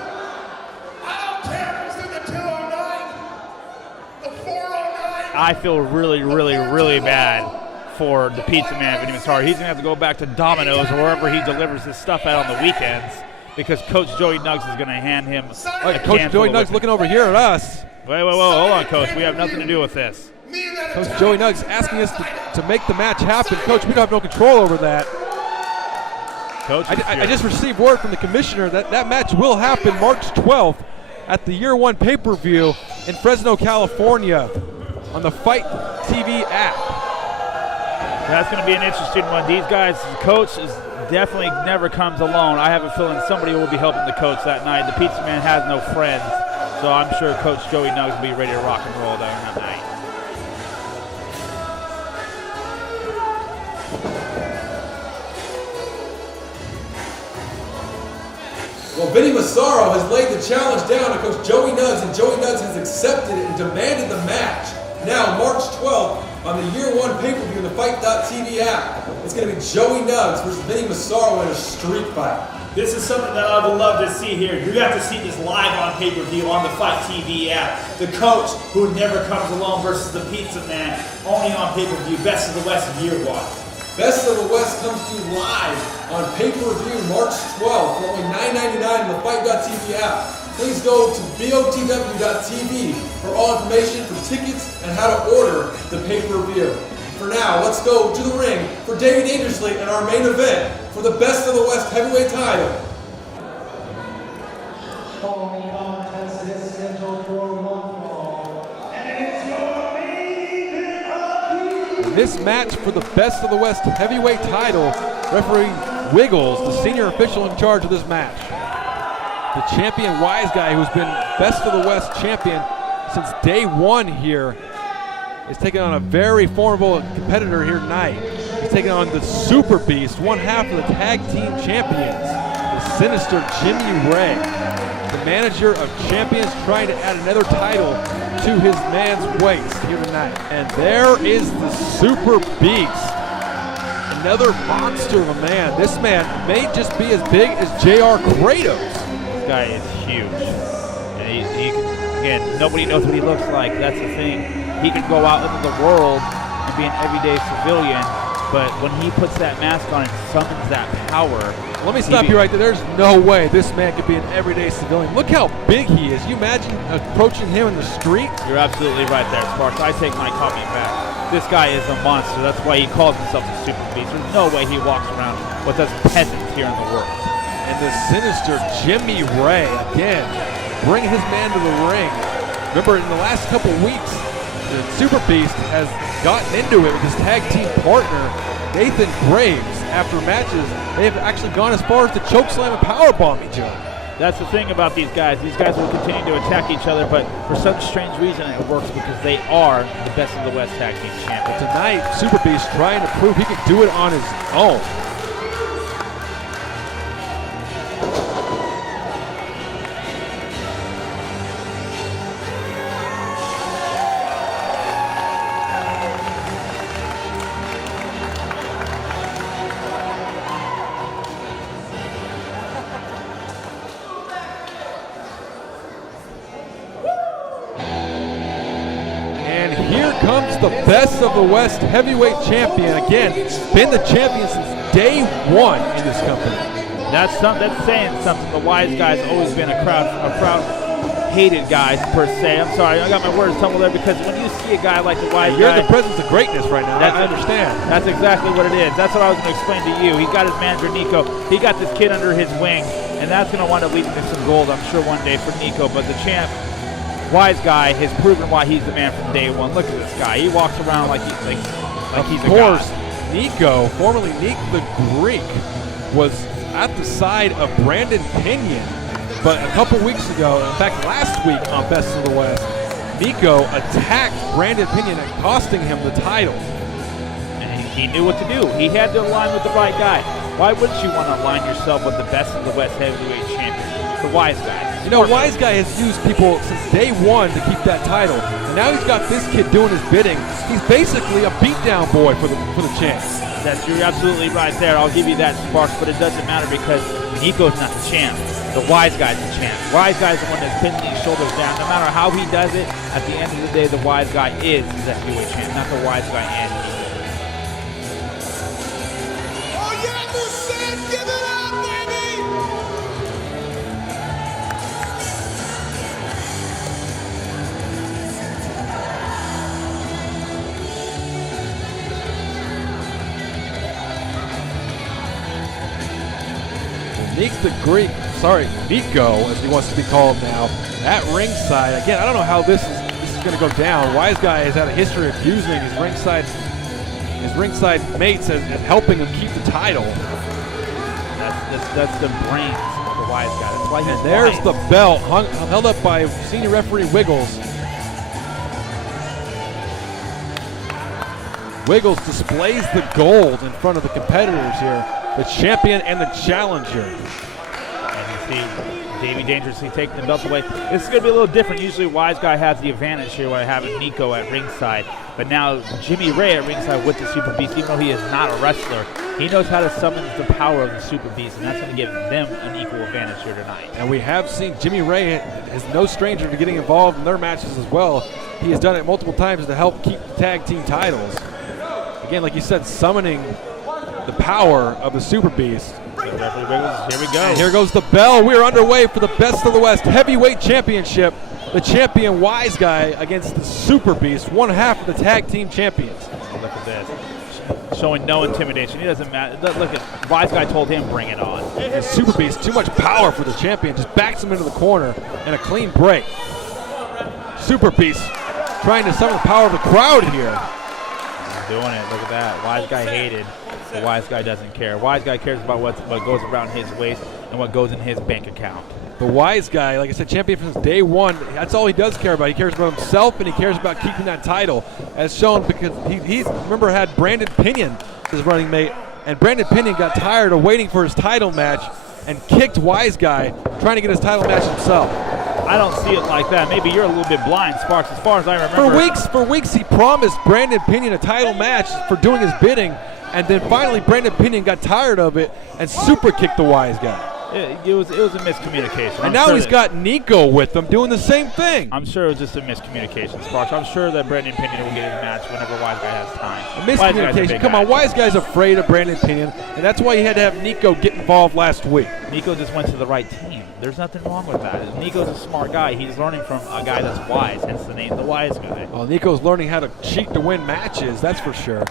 I don't care if it's in the 209, the 409. I feel really, really, really bad for the pizza man, Vinny Massaro. He's going to have to go back to Domino's or wherever he delivers his stuff at on the weekends because Coach Joey Nugs is going to hand him a Coach can Joey full of Nugs looking over here at us. Wait, hold on, Coach. We have nothing to do with this. Coach Joey Nugs asking us to make the match happen. Coach, we don't have no control over that. Coach, I just received word from the commissioner that that match will happen March 12th at the year 1 pay-per-view in Fresno, California on the Fight TV app. That's going to be an interesting one. These guys, the coach is definitely never comes alone. I have a feeling somebody will be helping the coach that night. The pizza man has no friends, so I'm sure Coach Joey Nugs will be ready to rock and roll there that night. Well, Vinny Massaro has laid the challenge down to Coach Joey Nugs, and Joey Nugs has accepted it and demanded the match. Now, March 12th, on the year 1 pay-per-view in the Fight.tv app, it's going to be Joey Nugs versus Vinny Massaro in a street fight. This is something that I would love to see here. You have to see this live on pay-per-view on the Fight TV app. The coach who never comes alone versus the pizza man, only on pay-per-view, Best of the West year 1. Best of the West comes to you live on pay-per-view March 12th for only $9.99 in the Fight.tv app. Please go to BOTW.tv for all information for tickets and how to order the pay-per-view. For now, let's go to the ring for Davey Dangerously and our main event for the Best of the West heavyweight title. Following contest is scheduled for 1 fall. And it's your main event of the This match for the Best of the West heavyweight title, referee Wiggles, the senior official in charge of this match. The champion Wise Guy, who's been Best of the West champion since day 1 here, is taking on a very formidable competitor here tonight. He's taking on the Super Beast, one half of the tag team champions, the sinister Jimmy Ray. The manager of champions trying to add another title to his man's waist here tonight. And there is the Super Beast, another monster of a man. This man may just be as big as JR Kratos. This guy is huge. And again, nobody knows what he looks like. That's the thing. He can go out into the world and be an everyday civilian, but when he puts that mask on and summons that power. Let me stop you right there. There's no way this man could be an everyday civilian. Look how big he is. You imagine approaching him in the street? You're absolutely right there, Sparks. I take my comment back. This guy is a monster. That's why he calls himself the Super Beast. There's no way he walks around with us peasants here in the world. And the sinister Jimmy Ray, again, bringing his man to the ring. Remember, in the last couple weeks, the Super Beast has gotten into it with his tag team partner, Nathan Graves. After matches, they have actually gone as far as to chokeslam and powerbomb each other. That's the thing about these guys. These guys will continue to attack each other, but for some strange reason it works because they are the Best of the West tag team champions. Tonight, Super Beast trying to prove he can do it on his own. Best of the West heavyweight champion. Again, been the champion since day one in this company. That's saying something. The Wise Guy's always been a crowd hated guy per se. I'm sorry, I got my words tumbled there because when you see a guy like the Wise You're Guy, in the presence of greatness right now. I understand. That's exactly what it is. That's what I was going to explain to you. He got his manager Nico. He got this kid under his wing, and that's going to wind up leading to some gold, I'm sure, one day for Nico. But the champ, Wise Guy, has proven why he's the man from day one. Look at this guy. He walks around like he's a god. Of course, Nico, formerly Nick the Greek, was at the side of Brandon Pinion. But a couple weeks ago, in fact last week on Best of the West, Nico attacked Brandon Pinion and costing him the title. And he knew what to do. He had to align with the right guy. Why wouldn't you want to align yourself with the Best of the West heavyweight champion, the Wise Guy? You know, Wise Guy has used people since day one to keep that title. And now he's got this kid doing his bidding. He's basically a beatdown boy for the champ. You're absolutely right there. I'll give you that, Sparks, but it doesn't matter because Nico's not the champ. The Wise Guy's the champ. Wise Guy's the one that's pinning these shoulders down. No matter how he does it, at the end of the day, the Wise Guy is the heavyweight champ, not the Wise Guy and Nico. Oh yeah, Merced, give it up, baby! Nico, as he wants to be called now, at ringside. Again, I don't know how this is going to go down. Wise Guy has had a history of using his ringside mates and helping him keep the title. That's the brains of the Wise Guy. That's why he's And there's wise. the belt held up by senior referee Wiggles. Wiggles displays the gold in front of the competitors here, the champion and the challenger. And you see Davey dangerously taking the belt away. This is going to be a little different. Usually Wise Guy has the advantage here when having Nico at ringside. But now Jimmy Ray at ringside with the Super Beast, even though he is not a wrestler, he knows how to summon the power of the Super Beast, and that's going to give them an equal advantage here tonight. And we have seen Jimmy Ray is no stranger to getting involved in their matches as well. He has done it multiple times to help keep the tag team titles. Again, like you said, summoning the power of the Super Beast. So referee Wiggles, here we go. And here goes the bell. We are underway for the Best of the West Heavyweight Championship. The champion Wise Guy against the Super Beast, one half of the tag team champions. Look at this. Showing no intimidation. He doesn't matter. Look at Wise Guy told him bring it on. And Super Beast, too much power for the champion, just backs him into the corner and a clean break. Super Beast trying to summon the power of the crowd here. He's doing it. Look at that. Wise Guy hated. The Wise Guy doesn't care. Wise Guy cares about what goes around his waist and what goes in his bank account. The Wise Guy, like I said, champion since day one. That's all he does care about. He cares about himself and he cares about keeping that title, as shown because he's remember had Brandon Pinion as running mate, and Brandon Pinion got tired of waiting for his title match and kicked Wise Guy trying to get his title match himself. I don't see it like that. Maybe you're a little bit blind, Sparks. As far as I remember, For weeks he promised Brandon Pinion a title match for doing his bidding, and then finally Brandon Pinion got tired of it and super kicked the Wise Guy. it was a miscommunication. And now he's got Nico with him doing the same thing. I'm sure it was just a miscommunication, Sparks. I'm sure that Brandon Pinion will get his match whenever Wise Guy has time. A miscommunication. Come on, Wise Guy's afraid of Brandon Pinion, and that's why he had to have Nico get involved last week. Nico just went to the right team. There's nothing wrong with that. Nico's a smart guy. He's learning from a guy that's wise, hence the name The Wise Guy. Well, Nico's learning how to cheat to win matches, that's for sure.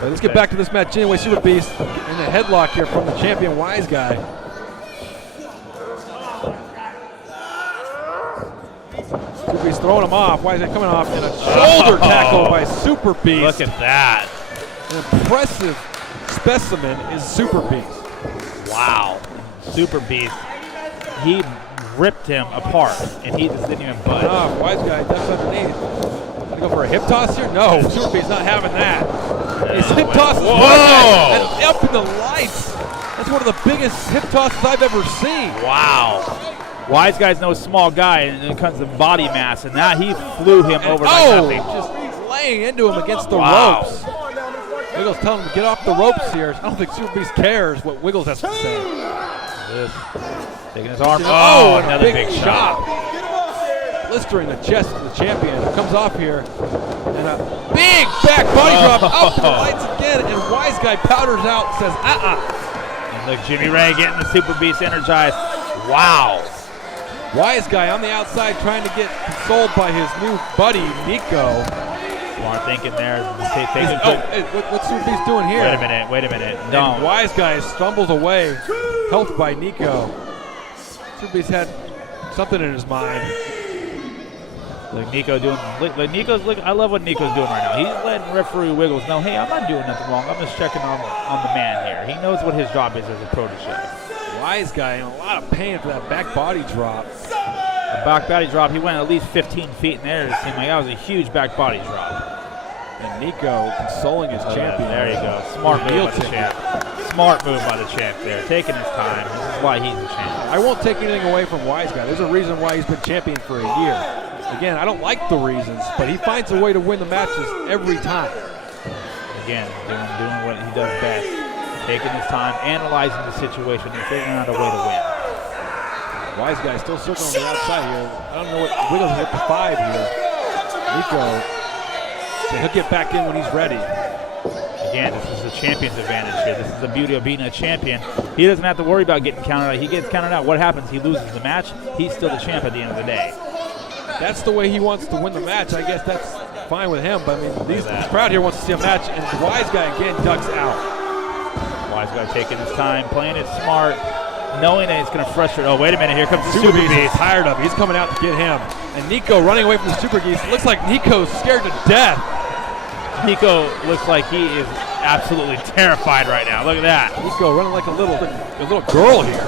But let's get back to this match anyway. Super Beast in the headlock here from the champion Wise Guy. Super Beast throwing him off. Wise Guy coming off in a shoulder tackle by Super Beast. Look at that. An impressive specimen is Super Beast. Wow. Super Beast. He ripped him apart, and he just didn't even budge. Oh, Wise Guy ducks underneath. Gonna go for a hip toss here? No, Super Beast not having that. His hip toss is and up in the lights. That's one of the biggest hip tosses I've ever seen. Wow. Wise Guy's no small guy, and it comes to body mass, and now he flew him over like nothing. Just laying into him against the ropes. Wiggles telling him to get off the ropes here. I don't think Super Beast cares what Wiggles has to say. Taking his arm. Oh, another big Look shot. blistering the chest of the champion. Comes off here, and a big back body drop up to the lights again, and Wise Guy powders out, says, And look, Jimmy Ray getting the Super Beast energized. Wow. Wise Guy on the outside trying to get consoled by his new buddy, Nico. Smart thinking there. What's Super Beast doing here? Wait a minute. And Don't. Wise Guy stumbles away, helped by Nico. Super Beast had something in his mind. Look, Nico doing. Look, I love what Nico's doing right now. He's letting referee Wiggles know, hey, I'm not doing nothing wrong. I'm just checking on the man here. He knows what his job is as a protege. Wise Guy in a lot of pain for that back body drop. The back body drop, he went at least 15 feet in there. It seemed like that was a huge back body drop. And Nico consoling his champion. There you go. Smart move by the champ. Smart move by the champ there. Taking his time. This is why he's the champ. I won't take anything away from Wise Guy. There's a reason why he's been champion for a year. Again, I don't like the reasons, but he finds a way to win the matches every time. Again, doing what he does best. Taking his time, analyzing the situation, and figuring out a way to win. Wise Guy still circling on the outside here. I don't know what Wiggles is up to 5 here. Nico, so he'll get back in when he's ready. Again, this is the champion's advantage here. This is the beauty of being a champion. He doesn't have to worry about getting counted out. He gets counted out. What happens? He loses the match. He's still the champ at the end of the day. That's the way he wants to win the match. I guess that's fine with him. But I mean, this crowd here wants to see a match, and the Wise Guy again ducks out. Wise Guy taking his time, playing it smart, knowing that it's going to frustrate. Oh, wait a minute. Here comes the Super Beast. He's tired of it. He's coming out to get him. And Nico running away from the Super Beast. It looks like Nico's scared to death. Nico looks like he is absolutely terrified right now. Look at that. Nico running like a little girl here.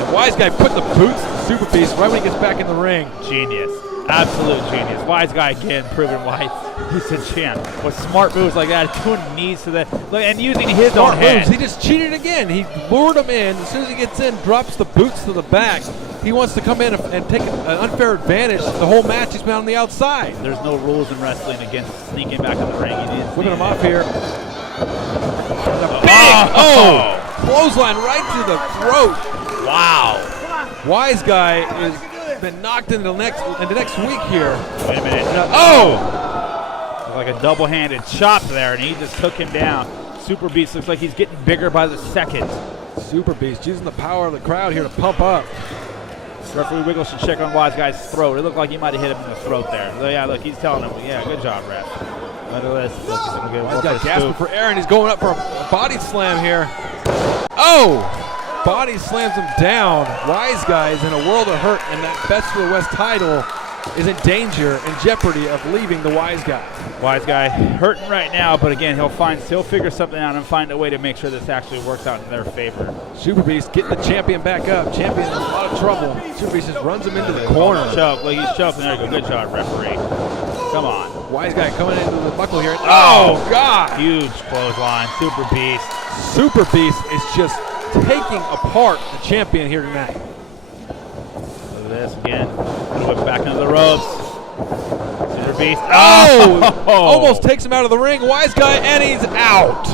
And Wise Guy put the boots in the Super Beast right when he gets back in the ring. Genius. Absolute genius. Wise Guy again proving why he's a champ. With smart moves like that, doing knees to the look and using his own head. He just cheated again. He lured him in. As soon as he gets in, drops the boots to the back. He wants to come in and take an unfair advantage. The whole match he's been on the outside. There's no rules in wrestling against sneaking back in the ring. Flipping him off here. Clothesline right to the throat. Wow. Wise Guy has been knocked into next week here. Wait a minute. Like a double-handed chop there, and he just took him down. Super Beast looks like he's getting bigger by the second. Super Beast using the power of the crowd here to pump up. Referee Wiggles should check on Wise Guy's throat. It looked like he might have hit him in the throat there. So yeah, look, he's telling him, yeah, good job, ref. Look at this. Look, he's gonna get Wise Guy gasping for air, and he's going up for a body slam here. Oh! Body slams him down. Wise Guy is in a world of hurt, and that Best of the West title is in danger, in jeopardy of leaving the Wise Guy. Wise Guy hurting right now, but again, he'll figure something out and find a way to make sure this actually works out in their favor. Super Beast getting the champion back up. Champion in a lot of trouble. Super Beast just runs him into the corner. Choke, look, he's choking. There you go. Good job, referee. Come on. Wise Guy coming into the buckle here. Oh, God! Huge clothesline. Super Beast. Super Beast is just taking apart the champion here tonight. Look at this again. Whip back into the ropes. Super Beast. Oh! Almost takes him out of the ring. Wise Guy, and he's out.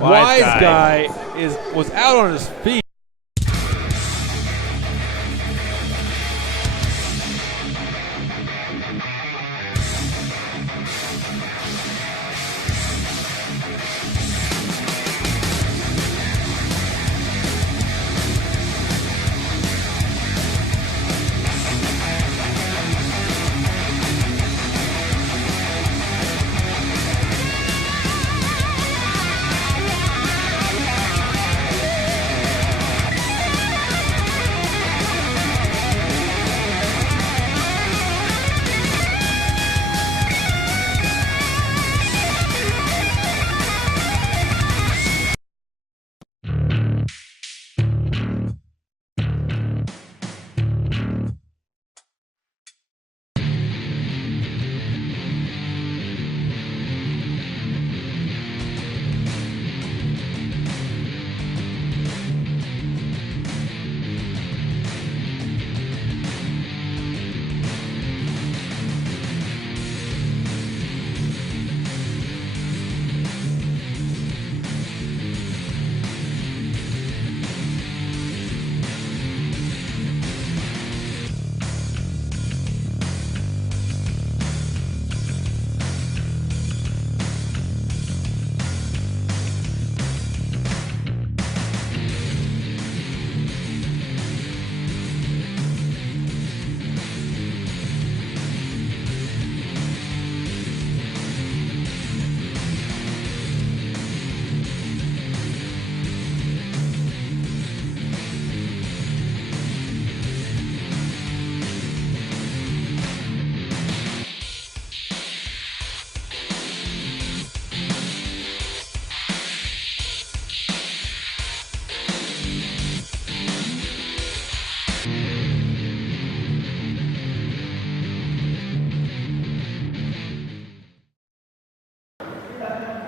Wise Guy was out on his feet.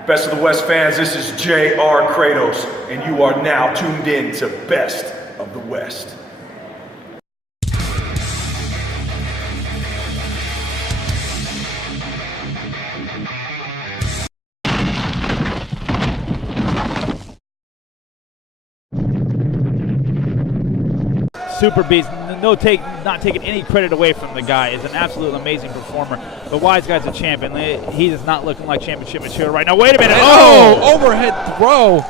Best of the West fans, this is J.R. Kratos, and you are now tuned in to Best of the West. Super Beast, not taking any credit away from the guy, is an absolute amazing performer. The Wise Guy's a champion. He is not looking like championship material right now. Wait a minute. Oh, overhead throw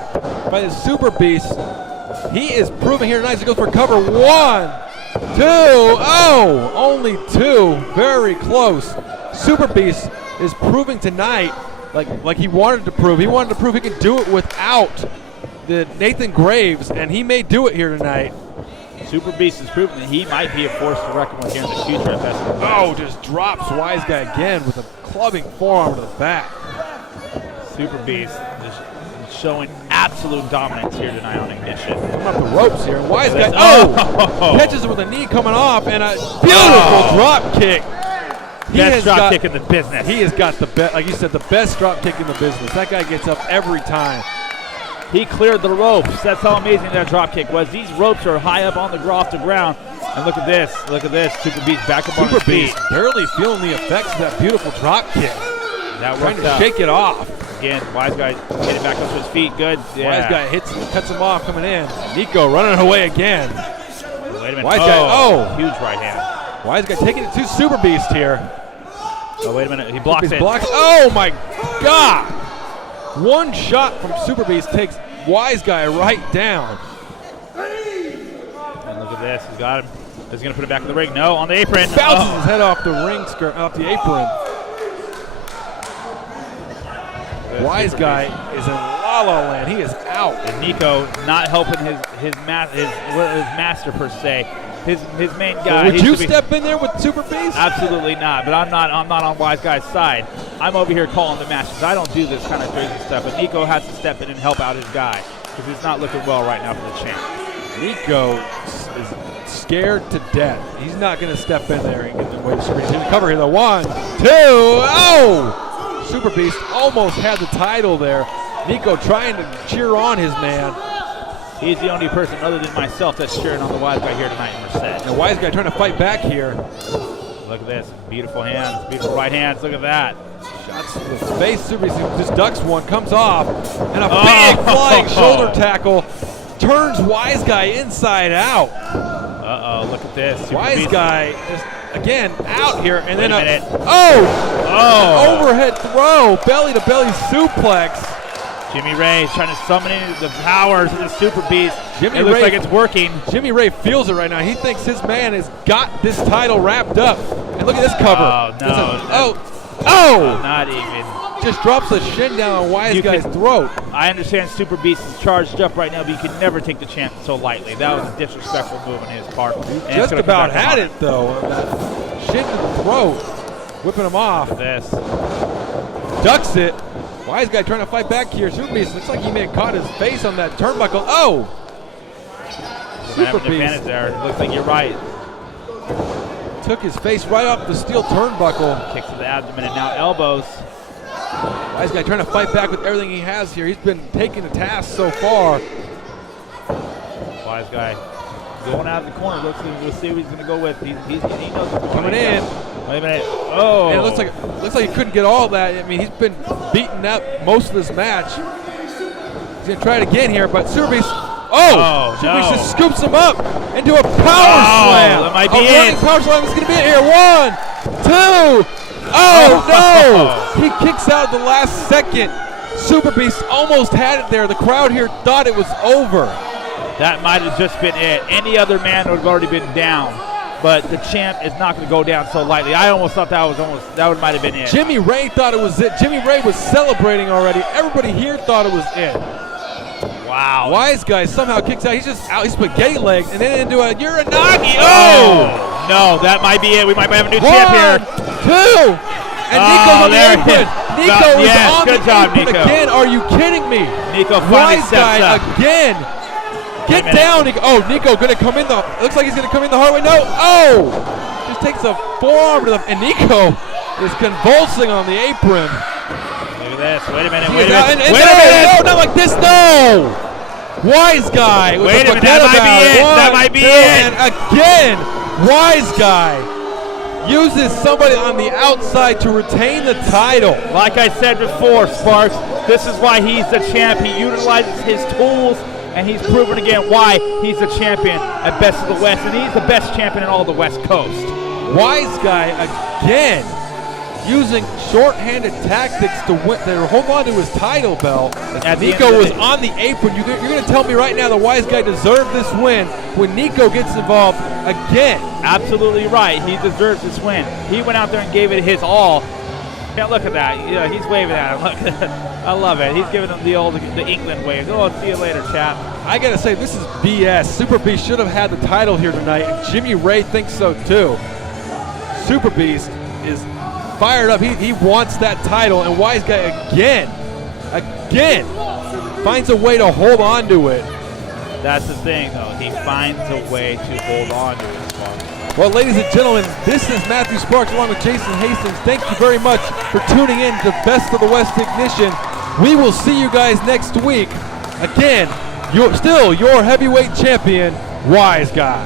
by the Super Beast. He is proving here tonight. He goes for cover. 1, 2. Oh, only 2. Very close. Super Beast is proving tonight, like he wanted to prove. He wanted to prove he could do it without the Nathan Graves, and he may do it here tonight. Super Beast has proven that he might be a force to reckon with here in the future. Oh, just drops Wise Guy again with a clubbing forearm to the back. Super Beast is showing absolute dominance here tonight on Ignition. Coming up the ropes here. Wise Guy, catches it with a knee coming off and a beautiful drop kick. Best drop kick in the business. He has got the best, like you said, the best drop kick in the business. That guy gets up every time. He cleared the ropes. That's how amazing that drop kick was. These ropes are high up on the ground. And look at this. Look at this. Super Beast back up on his feet. Super Beast barely feeling the effects of that beautiful drop kick. That trying to shake it off. Again, Wise Guy getting back up to his feet. Good. Yeah. Wise Guy cuts him off coming in. Nico running away again. Wait a minute. Wise Guy, huge right hand. Wise Guy taking it to Super Beast here. Oh, wait a minute. He blocks it. Oh, my God. One shot from Super Beast takes Wise Guy right down. And look at this. He's got him. He's going to put it back in the ring. No, on the apron. Bounces his head off the ring skirt, off the apron. Wise Guy is in La La Land. He is out. And Nico not helping his master per se. His main guy. Well, would you step in there with Super Beast? Absolutely not. But I'm not on Wise Guy's side. I'm over here calling the matches. I don't do this kind of crazy stuff. But Nico has to step in and help out his guy because he's not looking well right now for the champ. Nico is scared to death. He's not going to step in there and get the way to Super Beast. He's going to cover here. The 1, 2. Oh! Super Beast almost had the title there. Nico trying to cheer on his man. He's the only person other than myself that's cheering on the Wise Guy here tonight in Merced. The Wise Guy trying to fight back here. Look at this. Beautiful hands. Beautiful right hands. Look at that. Shots to the face. Super Beast just ducks one. Comes off. And a big flying shoulder tackle. Turns Wise Guy inside out. Uh-oh. Look at this. Super Wise Beast. Guy is, again, out here. And then an overhead throw. Belly-to-belly suplex. Jimmy Ray trying to summon in the powers of the Super Beast. It looks like it's working. Jimmy Ray feels it right now. He thinks his man has got this title wrapped up. And look at this cover. Oh, no. Not even. Just drops a shin down on Wise Guy's throat. I understand Super Beast is charged up right now, but you can never take the champ so lightly. That was a disrespectful move on his part. Just about had it, though. Shin to the throat. Whipping him off. This. Ducks it. Wise Guy trying to fight back here. Super Beast looks like he may have caught his face on that turnbuckle. Oh! Super Beast. Advantage there. It looks like you're right. Took his face right off the steel turnbuckle. Kicks to the abdomen and now elbows. Wise Guy trying to fight back with everything he has here. He's been taking the task so far. Wise Guy going out of the corner. We'll see what he's going to go with. He knows what's coming in. Wait a minute. Oh. And it looks like he couldn't get all that. I mean, he's been beaten up most of this match. He's going to try it again here, but Super Beast. Oh! Super Beast just scoops him up into a power slam. That might be it. Power slam is going to be it here. 1, 2. Oh, no! He kicks out at the last second. Super Beast almost had it there. The crowd here thought it was over. That might have just been it. Any other man would have already been down. But the champ is not going to go down so lightly. I almost thought that might have been it. Jimmy Ray thought it was it. Jimmy Ray was celebrating already. Everybody here thought it was it. Wow. Wise Guy somehow kicks out. He's just out. He's spaghetti legs and then into a Uranagi. Oh! No, that might be it. We might have a new champ here. 2. And Nico's on the apron. Nico is on good the job, apron Nico. Again. Are you kidding me? Nico finally Wise steps Guy up. again. Get down, Nico. Oh, Nico going to come in. Looks like he's going to come in the hard way. No. Oh! Just takes a forearm to the. And Nico is convulsing on the apron. Look at this. Wait a minute. He Wait is a out, minute. and Wait a no, minute. no, not like this, no! Wise Guy. With Wait the a minute, that forget might be about it. One, That might be two, it. And again, Wise Guy uses somebody on the outside to retain the title. Like I said before, Sparks, this is why he's the champ. He utilizes his tools, and he's proven again why he's the champion at Best of the West, and he's the best champion in all the West Coast. Wise Guy again using short-handed tactics to win, to hold on to his title belt. At the Nico end of was the day- on the apron. You're going to tell me right now the Wise Guy deserved this win when Nico gets involved again. Absolutely right. He deserves this win. He went out there and gave it his all. Yeah, look at that. Yeah, he's waving at him. Look, I love it. He's giving him the England wave. Oh, see you later, chap. I got to say, this is BS. Super Beast should have had the title here tonight, and Jimmy Ray thinks so too. Super Beast is fired up. He wants that title, and Wise Guy again finds a way to hold on to it. That's the thing, though. He finds a way to hold on to it, Sparks. Well, ladies and gentlemen, this is Matthew Sparks along with Jason Hastings. Thank you very much for tuning in to Best of the West Ignition. We will see you guys next week. Again, your heavyweight champion, Wise Guy.